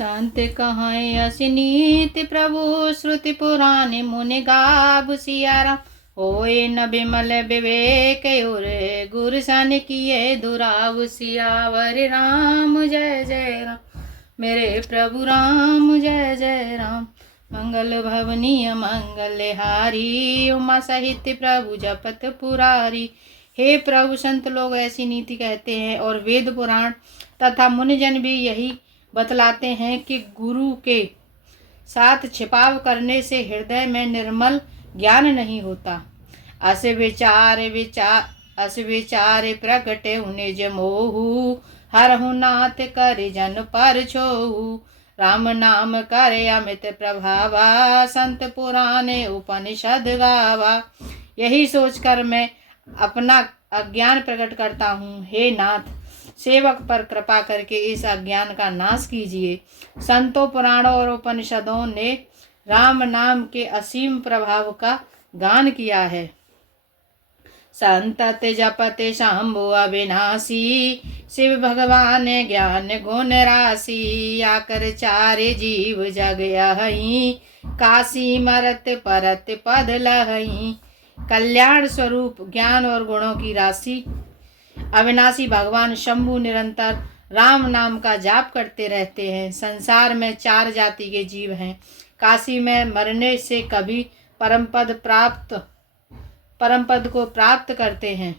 संत कहाँ असिनीत प्रभु श्रुति पुराण मुनि गाव सियाराम। होए न बिमल विवेक और गुर सन किए दुराव। सियावर राम जय जय राम, मेरे प्रभु राम जय जय राम। मंगल भवनीय मंगल हारी, उमा सहित प्रभु जपत पुरारी। हे प्रभु, संत लोग ऐसी नीति कहते हैं और वेद पुराण तथा मुनिजन भी यही बतलाते हैं कि गुरु के साथ छिपाव करने से हृदय में निर्मल ज्ञान नहीं होता। अस विचार प्रगटे निज मोहु, हरहु नाथ कर जन पर छोहु। राम नाम करे अमित प्रभावा, संत पुराने उपनिषद गावा। यही सोचकर मैं अपना अज्ञान प्रकट करता हूँ। हे नाथ, सेवक पर कृपा करके इस अज्ञान का नाश कीजिए। संतों, पुराणों और उपनिषदों ने राम नाम के असीम प्रभाव का गान किया है। संतत जपते शंभु अविनाशी, शिव भगवान ज्ञान गुण राशि। आकर चारे जीव जग यहीं, काशी मरत परत पद लहहीं। कल्याण स्वरूप ज्ञान और गुणों की राशि अविनाशी भगवान शंभु निरंतर राम नाम का जाप करते रहते हैं। संसार में 4 जाति के जीव हैं। काशी में मरने से कभी परम पद को प्राप्त करते हैं।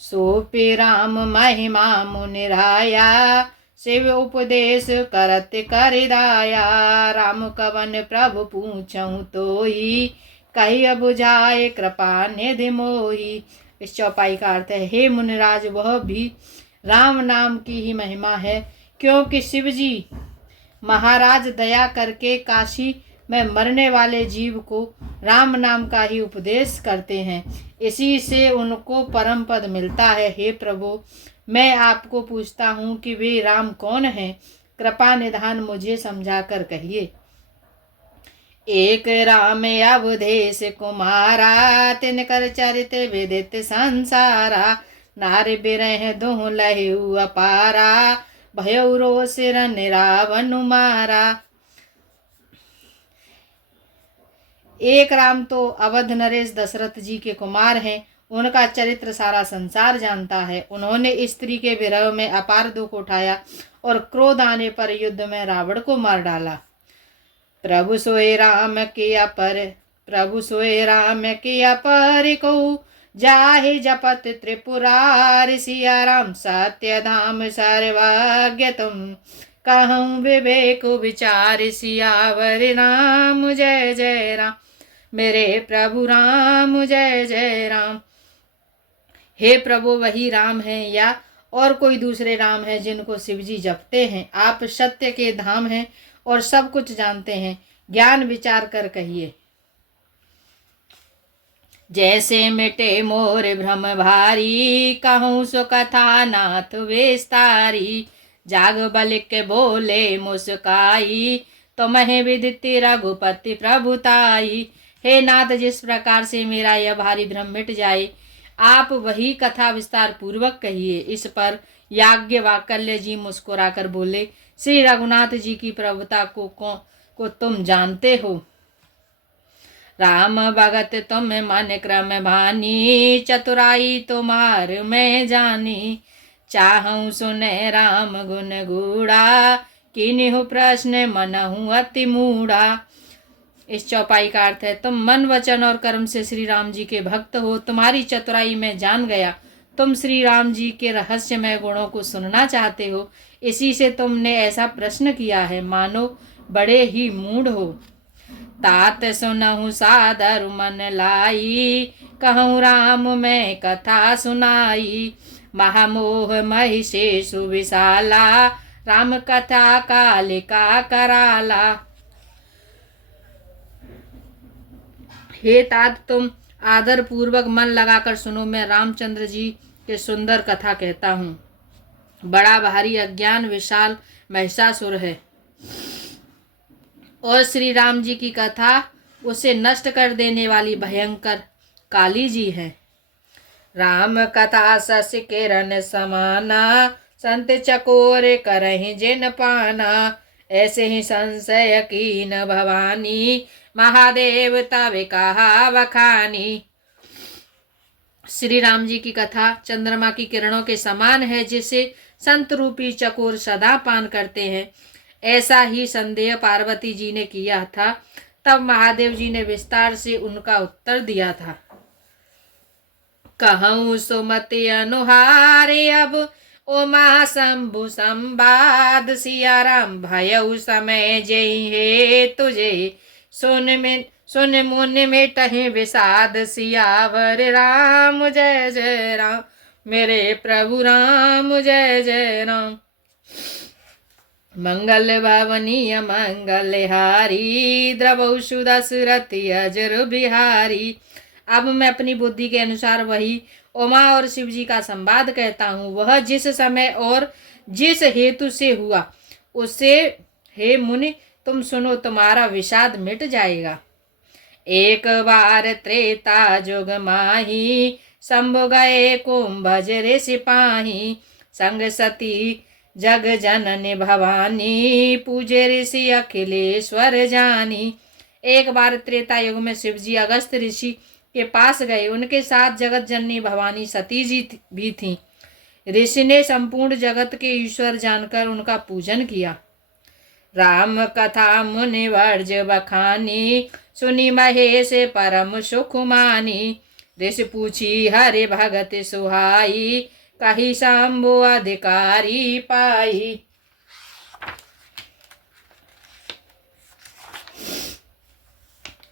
सोपे राम महिमा मुनिराया, शिव उपदेश करत कर दाया। राम कवन प्रभु पूछऊं तोई, कही बुझाए कृपा निधि मोही। इस चौपाई का अर्थ है, हे मुनिराज, वह भी राम नाम की ही महिमा है, क्योंकि शिव जी महाराज दया करके काशी में मरने वाले जीव को राम नाम का ही उपदेश करते हैं। इसी से उनको परम पद मिलता है। हे प्रभु, मैं आपको पूछता हूँ कि वे राम कौन हैं? कृपा निधान मुझे समझा कर कहिए। एक राम अवधेश कुमारा, तिनकर चरित विदित संसारा। नार बिरह दुह लहु अपारा, भयउ रोष रन रावण मारा। एक राम तो अवध नरेश दशरथ जी के कुमार हैं। उनका चरित्र सारा संसार जानता है। उन्होंने स्त्री के विरह में अपार दुख उठाया और क्रोध आने पर युद्ध में रावण को मार डाला। प्रभु सोए राम के अपर को, जाहि जपत त्रिपुरारि। सिया राम सत्य धाम सर्वज्ञ तुम, कहूँ विवेक विचार। सियावर राम जय जय राम, मेरे प्रभु राम जय जय राम। हे प्रभु, वही राम है या और कोई दूसरे राम है जिनको शिवजी जपते हैं? आप सत्य के धाम हैं और सब कुछ जानते हैं। ज्ञान विचार कर कहिए। जैसे मिटे मोर भ्रम भारी, कहूँ सो कथा नाथ विस्तारी। जाग बलिक बोले मुस्काई, तुम्हें विदित रघुपति प्रभुताई। हे नाथ, जिस प्रकार से मेरा यह भारी भ्रम मिट जाए, आप वही कथा विस्तार पूर्वक कहिए। इस पर याज्ञवल्क्य जी मुस्कुराकर बोले, श्री रघुनाथ जी की प्रभुता को तुम जानते हो। राम भगत तुम मन क्रम भानी, चतुराई तुम्हार मैं जानी। चाहूँ सुने राम गुण गूढ़ा, किन्हु प्रश्न मनहु अति मूढ़ा। इस चौपाई का अर्थ है, तुम मन वचन और कर्म से श्री राम जी के भक्त हो। तुम्हारी चतुराई में जान गया। तुम श्री राम जी के रहस्यमय गुणों को सुनना चाहते हो, इसी से तुमने ऐसा प्रश्न किया है। मानो बड़े ही मूढ़ हो। तात सुनहु सादर मन लाई, कहूँ राम मैं कथा सुनाई। महामोह महिषेषु विशाला, राम कथा कालिका कराला। हे तात, तुम आदर पूर्वक मन लगाकर सुनो। मैं रामचंद्र जी के सुंदर कथा कहता हूँ। बड़ा भारी अज्ञान विशाल महिषासुर है और श्री राम जी की कथा उसे नष्ट कर देने वाली भयंकर काली जी है। राम कथा शश किरण समाना, संत चकोर करहि जिन पाना। ऐसे ही संशय कीन भवानी, महादेव तवे कहा वखानी। श्री राम जी की कथा चंद्रमा की किरणों के समान है, जिसे संत रूपी चकोर सदा पान करते हैं। ऐसा ही संदेह पार्वती जी ने किया था। तब महादेव जी ने विस्तार से उनका उत्तर दिया था। कहूँ सुमति अनुहारे अब उमा शंभु संवाद, सिया राम भयउ समय जय हे तुझे, सुन मुन में टहे विषाद, सियावर राम जय जय राम, मेरे प्रभु राम जय जय राम। मंगल भवनीय मंगल हारी, द्रवशु दशरथ अजर बिहारी। अब मैं अपनी बुद्धि के अनुसार वही उमा और शिव जी का संवाद कहता हूँ। वह जिस समय और जिस हेतु से हुआ, उससे हे मुनि तुम सुनो, तुम्हारा विषाद मिट जाएगा। एक बार त्रेता जुग माही, शंभु गए कुंभज रे सिपाही, संग सती जग जननी भवानी, पूजे ऋषि अखिलेश्वर जानी। एक बार त्रेता युग में शिव जी अगस्त ऋषि के पास गए। उनके साथ जगत जननी भवानी सती जी भी थीं। ऋषि ने संपूर्ण जगत के ईश्वर जानकर उनका पूजन किया। राम कथा मुनि वर्ज बखानी, सुनी महेश परम सुख मानी। ऋषि पूछी हरि भगत सुहाई, कही शंभु अधिकारी पाई।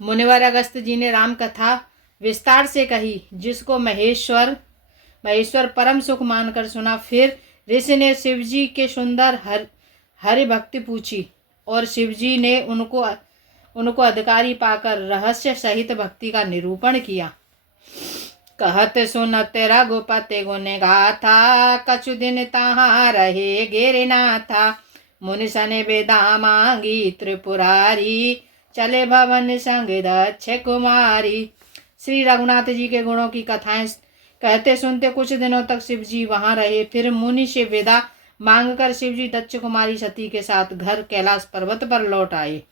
मुनिवर अगस्त जी ने राम कथा विस्तार से कही, जिसको महेश्वर परम सुख मानकर सुना। फिर ऋषि ने शिव जी के सुंदर हरि भक्ति पूछी और शिव जी ने उनको अधिकारी पाकर रहस्य सहित भक्ति का निरूपण किया। कहत सुनत रघुपति गुण गाथा, कछु दिन तहाँ रहे गिरनाथा। मुनि सने बेदा मांगी त्रिपुरारी, चले भवन संग दक्ष कुमारी। श्री रघुनाथ जी के गुणों की कथाएं कहते सुनते कुछ दिनों तक शिव जी वहां रहे। फिर मुनि से विदा मांगकर शिव जी दक्ष कुमारी सती के साथ घर कैलाश पर्वत पर लौट आए।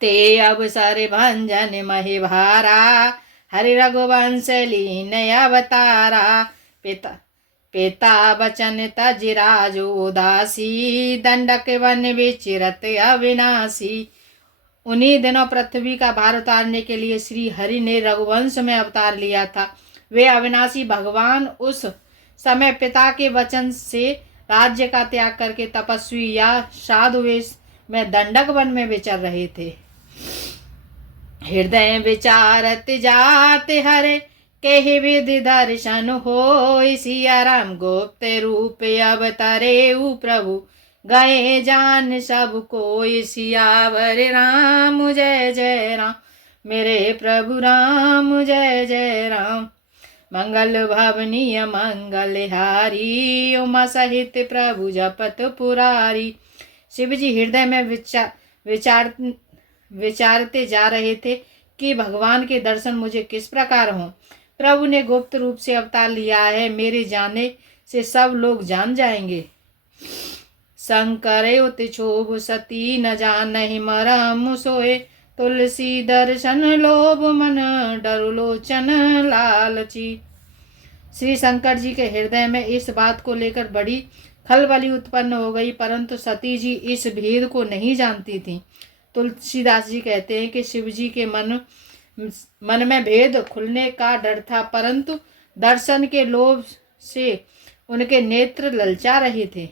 ते अवसर भंजन महि भारा, हरि रघुवंश लीन अवतारा। पिता बचन तज राज उदासी, दंडक वन विचिरत अविनाशी। उन्हीं दिनों पृथ्वी का भार उतारने के लिए श्री हरि ने रघुवंश में अवतार लिया था। वे अविनाशी भगवान उस समय पिता के वचन से राज्य का त्याग करके तपस्वी या साधु वेश में दंडक वन में विचर रहे थे। हृदय विचारत जात हरे, कहि विधि दर्शन होय। सिया राम गुप्त रूप अवतरे प्रभु, गए जान सब कोई। सियावर राम जय जय राम, मेरे प्रभु राम जय जय राम। मंगल भवनीय मंगल हारी, उमा सहित प्रभु जपत पुरारी। शिव जी हृदय में विचारते जा रहे थे कि भगवान के दर्शन मुझे किस प्रकार हों। प्रभु ने गुप्त रूप से अवतार लिया है, मेरे जाने से सब लोग जान जाएंगे। शंकर उत क्षोभ सती न जानहि मरम सोए, तुलसी दर्शन लोभ मन डरु लोचन लालची। श्री शंकर जी के हृदय में इस बात को लेकर बड़ी खलबली उत्पन्न हो गई, परंतु सती जी इस भेद को नहीं जानती थी। तुलसीदास जी कहते हैं कि शिव जी के मन में भेद खुलने का डर था, परंतु दर्शन के लोभ से उनके नेत्र ललचा रहे थे।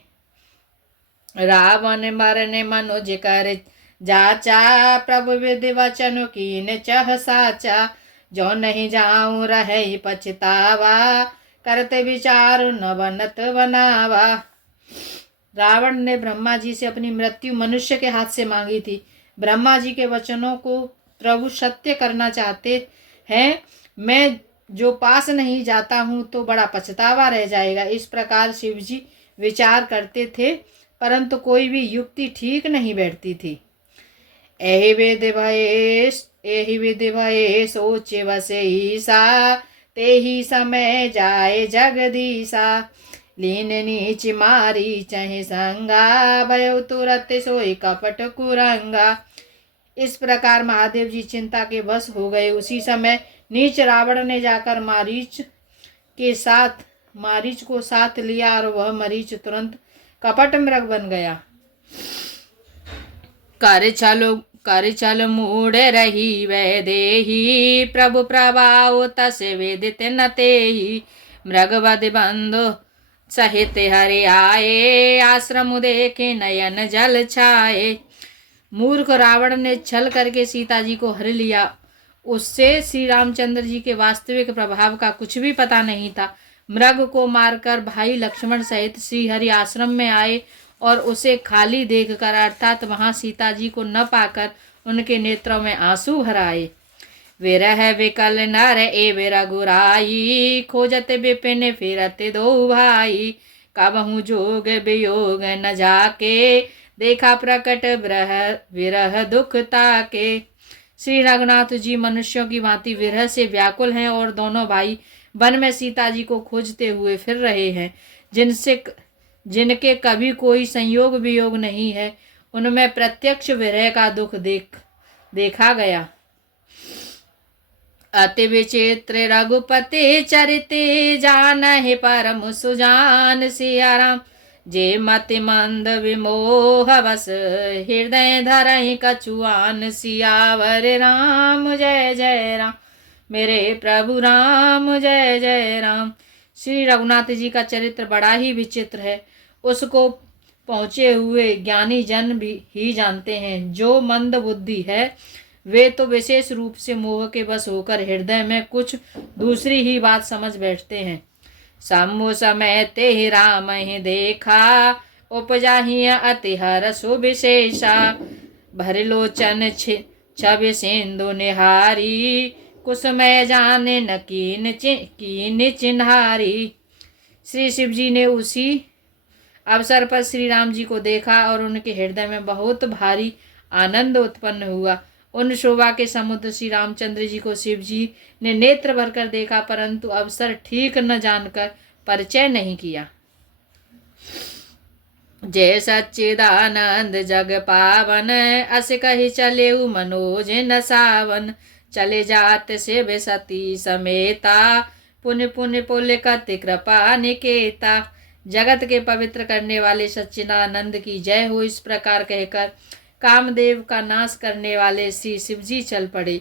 रावण मरने मनुज कर जाचा, प्रभु विधि वचन कीन चह साचा। जो नहीं जाऊं रहे पछतावा, करते विचार न बनत बनावा। रावण ने ब्रह्मा जी से अपनी मृत्यु मनुष्य के हाथ से मांगी थी। ब्रह्मा जी के वचनों को प्रभु सत्य करना चाहते हैं। मैं जो पास नहीं जाता हूँ तो बड़ा पछतावा रह जाएगा। इस प्रकार शिव जी विचार करते थे, परंतु कोई भी युक्ति ठीक नहीं बैठती थी। एहि विधि भये सोचे बसे ईसा, ते ही समय जाए जगदीसा। लीन नीच मारी चहे संगा, भयो तुरत सोई कपट कुरंगा। इस प्रकार महादेव जी चिंता के वश हो गए। उसी समय नीच रावण ने जाकर मारीच को साथ लिया और वह मरीच तुरंत कपट मृग बन गया। कर छल मूढ़ रही वह देही, प्रभु प्रभाव तस वेदित न तेहि। मृगवध बंधु सहित हरे आए, आश्रम देखे नयन जल छाए। मूर्ख रावण ने छल करके सीता जी को हर लिया। उससे श्री रामचंद्र जी के वास्तविक प्रभाव का कुछ भी पता नहीं था। मृग को मारकर भाई लक्ष्मण सहित श्री हरि आश्रम में आए और उसे खाली देखकर, अर्थात वहां सीता जी को न पाकर उनके नेत्रों में आंसू भर आए। विरह विकल नर ए रघुराई, खोजत विपिन फिरत दो भाई। कबहु जोग वियोग न जाके, देखा प्रकट विरह दुख ताके। श्री रघुनाथ जी मनुष्यों की भांति विरह से व्याकुल हैं और दोनों भाई वन में सीता जी को खोजते हुए फिर रहे हैं। जिनके कभी कोई संयोग वियोग नहीं है, उनमें प्रत्यक्ष विरह का दुख देखा गया। अति विचित्र रघुपति चरिते, जानहि परम सुजान सिया राम। जे मति मंद विमोह बस, हृदय धरहि कछुआन। सियावर राम जय जय राम, मेरे प्रभु राम जय जय राम। श्री रघुनाथ जी का चरित्र बड़ा ही विचित्र है। उसको पहुँचे हुए ज्ञानी जन भी ही जानते हैं। जो मंद बुद्धि है वे तो विशेष रूप से मोह के बस होकर हृदय में कुछ दूसरी ही बात समझ बैठते हैं। सम्मु समय ते राम ही देखा, उपजाहि अति हरसु विशेषा। भरलोचन छवि सिंधु निहारी, कुसुमय जाने न कीन चिन्हारी। श्री शिव जी ने उसी अवसर पर श्री राम जी को देखा और उनके हृदय में बहुत भारी आनंद उत्पन्न हुआ। उन शोभा के समुद्र श्री रामचंद्र जी को शिव जी ने नेत्र भरकर देखा, परंतु अवसर ठीक न जानकर परिचय नहीं किया। जय सच्चिदानंद जग पावन, अस कहि चले मनोज न सावन। चले जात शिव सती समेता, पुण्य पुण्य पुल्य कति कृपा निकेता। जगत के पवित्र करने वाले सच्चिदानंद की जय हो। इस प्रकार कहकर कामदेव का नाश करने वाले श्री शिवजी चल पड़े।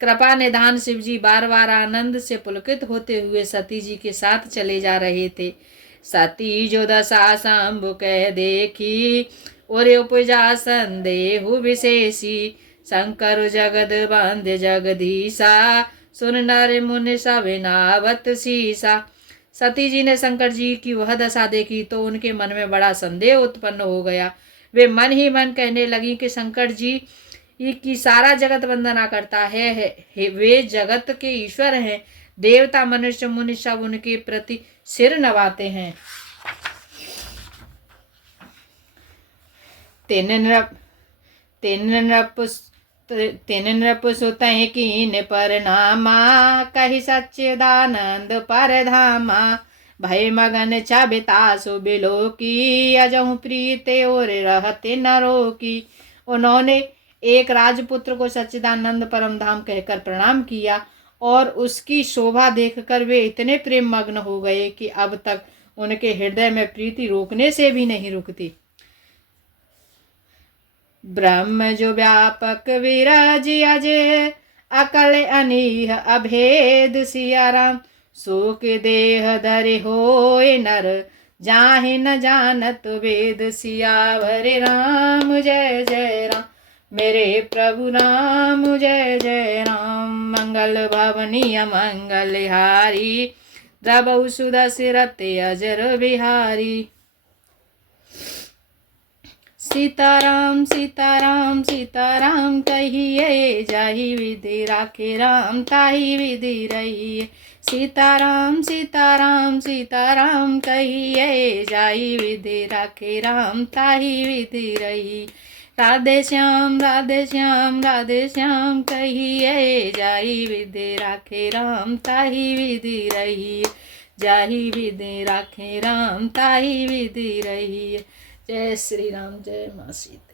कृपा निधान शिवजी बार बार आनंद से पुलकित होते हुए सती जी के साथ चले जा रहे थे। सती जो दशा शंभु कह देखी, और उपजा संदेहु विशेषी। शंकर जगद बंद जगदीशा, सुन नर मुनि सब नावत शीसा। सती जी ने शंकर जी की वह दशा देखी तो उनके मन में बड़ा संदेह उत्पन्न हो गया। वे मन ही मन कहने लगी कि शंकर जी की सारा जगत वंदना करता है, वे जगत के ईश्वर हैं। देवता मनुष्य मुनि सब उनके प्रति सिर नवाते हैं। तिन नृप सुतहि कीन परनामा, कहि सच्चिदानंद परधामा। भय मगन छबितासु बिलोकी, अजहु प्रीत और रहते न रोकी। उन्होंने एक राजपुत्र को सच्चिदानंद परम धाम कहकर प्रणाम किया और उसकी शोभा देखकर वे इतने प्रेम मग्न हो गए कि अब तक उनके हृदय में प्रीति रोकने से भी नहीं रुकती। ब्रह्म जो व्यापक विराज अजय, अकल अनीह अभेद सिया राम। सुख देह धरे होए नर, जाहि न जानत वेद। सियावर राम जय जय राम, मेरे प्रभु राम जय जय राम। मंगल भवनी अमंगल हारी, द्रवहु सुदशरथ अजर बिहारी। सीताराम सीताराम सीताराम कहिए, जाहि विधि राखे राम ताहि विधि रहिए। सीताराम सीताराम सीताराम कहिए, जाहि विधि राखे राम ताहि विधि रहिए। राधे श्याम राधे श्याम राधे श्याम कहिए, जाहि विधि राखे राम ताहि विधि रहिए। जाही विधि राखे राम ताही विधि रही। जय श्री राम, जय माँ सीता।